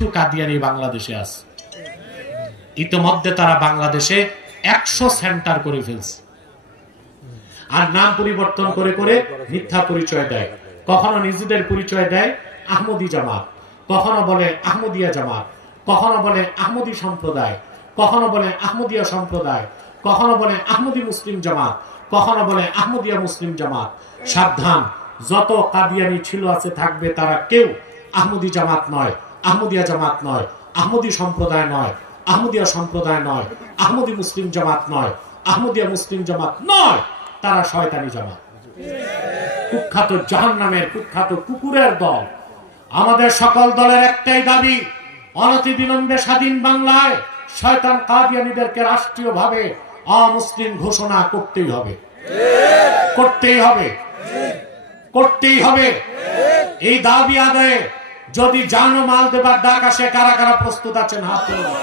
কাদিয়ানি বাংলাদেশে আছে। ইতিমধ্যে তারা বাংলাদেশে 100 সেন্টার করে ফেলছে, আর নাম পরিবর্তন করে করে মিথ্যা পরিচয় দেয়। কখনো নিজেদের পরিচয় দেয় আহমদী জামাত, কখনো বলে আহমদিয়া জামাত, কখনো বলে আহমদী সম্প্রদায়, কখনো বলে আহমদিয়া সম্প্রদায়, কখনো বলে আহমদী মুসলিম জামাত, কখনো বলে আহমদিয়া মুসলিম জামাত। সাবধান, যত কাদিয়ানি ছিল আছে থাকবে, তারা কেউ আহমদী জামাত নয়, আহমদিয়া জামাত নয়, আহমদী সম্প্রদায় নয়, আহমদিয়া সম্প্রদায় নয়, আহমদী মুসলিম জামাত নয়, আহমদিয়া মুসলিম জামাত নয়, তারা শয়তানি জামাত, কুখ্যাত জাহান্নামের কুখ্যাত কুকুরের দল। আমাদের সকল দলের একটাই দাবি, অনতিবিলম্বে স্বাধীন বাংলায় শয়তান কাদিয়ানীদেরকে রাষ্ট্রীয়ভাবে অমুসলিম ঘোষণা করতেই হবে, করতেই হবে, করতেই হবে। এই দাবি আদায়ে যদি জান ও মাল দেবার ডাক আসে, কারা কারা প্রস্তুত আছেন? হাত তুলুন।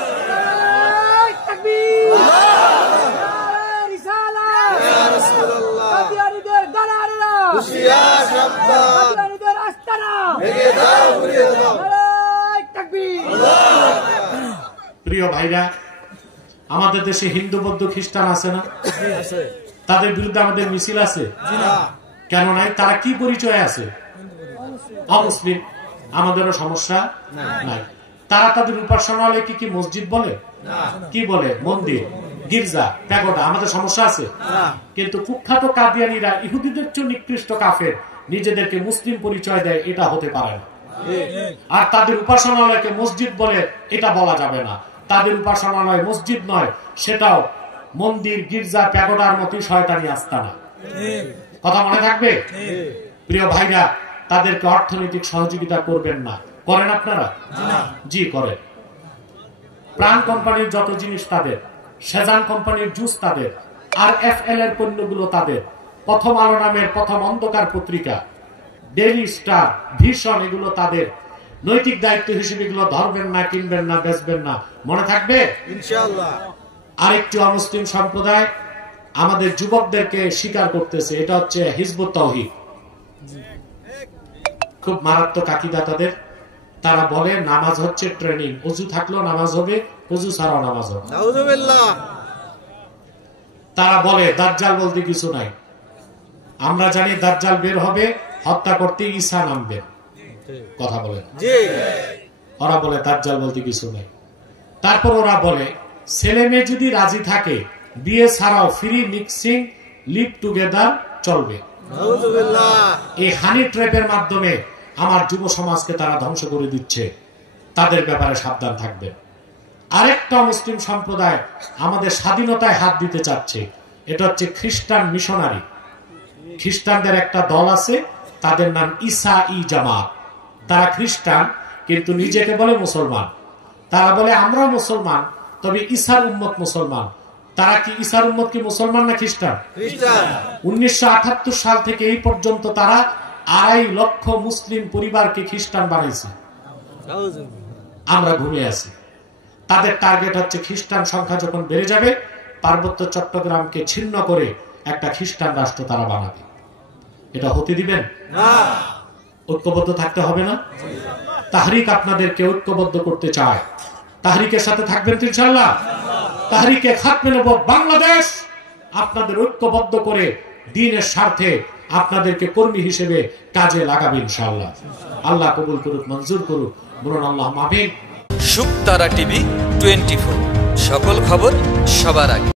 প্রিয় ভাইরা, আমাদের দেশে হিন্দু বৌদ্ধ খ্রিস্টান আছে না? তাদের বিরুদ্ধে আমাদের মিছিল আছে কেন নাই? তারা কি পরিচয় আছে? অমুসলিম। আমাদেরও সমস্যা নাই। তারা তাদের উপাসনালয় কি মসজিদ বলে? কি বলে? মন্দির, গির্জা, প্যাগোডা। আমাদের সমস্যা আছে? কিন্তু কুখ্যাত কাদিয়ানীরা ইহুদিদের চেয়ে নিকৃষ্ট কাফের, নিজেদেরকে মুসলিম পরিচয় দেয়, এটা হতে পারে না। আর তাদের উপাসনালয়কে মসজিদ বলে, এটা বলা যাবে না। তাদের উপাসনালয় মসজিদ নয়, সেটাও মন্দির, গির্জা, প্যাগোডার মতোই শয়তানি আস্তানা। কথা মনে থাকবে? প্রিয় ভাইরা, তাদেরকে অর্থনৈতিক সহযোগিতা করবেন না। করেন আপনারা? জি করেন। প্রাণ কোম্পানির যত জিনিস তাদের, সেজান কোম্পানির জুস তাদের, আর FL এর পণ্যগুলো তাদের, প্রথম আলো নামের প্রথম অন্ধকার পত্রিকা, ডেইলি স্টার, ভিশন, এগুলো তাদের। নৈতিক দায়িত্ব হিসেবে এগুলো ধরবেন না, কিনবেন না, বেচবেন না। মনে থাকবে ইনশাআল্লাহ। আরেকটি অমুসলিম সম্প্রদায় আমাদের যুবকদেরকে স্বীকার করতেছে, এটা হচ্ছে হিজবুত তাওহীদ। খুব মারাত্মক আকীদা তাদের। তারা বলে নামাজ হচ্ছে ট্রেনিং, ওযু থাকলেও নামাজ হবে, ওযু ছাড়াও নামাজ হবে। নাউযুবিল্লাহ। তারা বলে দাজ্জাল বলতে কিছু নাই। আমরা জানি দাজ্জাল বের হবে, হত্যা করতে ঈসা নামবে। কথা বলে জি। ওরা বলে দাজ্জাল বলতে কিছু নাই। তারপর ওরা বলে ছেলে মেয়ে যদি রাজি থাকে, বিয়ে ছাড়াও ফ্রি মিক্সিং, লিভ টুগেদার চলবে। এই হানি ট্র্যাপের মাধ্যমে আমার যুব সমাজকে তারা ধ্বংস করে দিচ্ছে। তাদের ব্যাপারে সাবধান থাকবে। আরেকটা মুসলিম সম্প্রদায় আমাদের স্বাধীনতায় হাত দিতে চাচ্ছে, এটা হচ্ছে খ্রিস্টান মিশনারি। খ্রিস্টানদের একটা দল আছে, তাদের নাম ঈসাঈ জামাত। তারা খ্রিস্টান কিন্তু নিজেকে বলে মুসলমান। তারা বলে আমরা মুসলমান, তবে ঈসার উম্মত মুসলমান। তারা কি ঈসার উম্মত কি মুসলমান না খ্রিস্টান? 1978 সাল থেকে এই পর্যন্ত তারা 2.5 লক্ষ মুসলিম পরিবারকে খ্রিস্টান বানাইছে। আমরা ঘুমিয়ে আছি। তাদের টার্গেট হচ্ছে খ্রিস্টান সংখ্যা যখন বেড়ে যাবে, পার্বত্য চট্টগ্রামকে ছিন্ন করে একটা খ্রিস্টান রাষ্ট্র তারা বানাবে। এটা হতে দিবেন না। ঐক্যবদ্ধ থাকতে হবে না? তাহরিক আপনাদেরকে ঐক্যবদ্ধ করতে চায়। তাহরিকের সাথে থাকবেন তো ইনশাআল্লাহ? তাহরিকে খাতমে নবুয়ত বাংলাদেশ আপনাদের ঐক্যবদ্ধ করে দ্বীনের স্বার্থে আপনাদেরকে কর্মী হিসেবে কাজে লাগাবে ইনশাআল্লাহ। আল্লাহ কবুল করুক, মঞ্জুর করুক, বলুন আল্লাহুম্মা আমিন। শুকতারা টিভি 24, সকল খবর সবার আগে।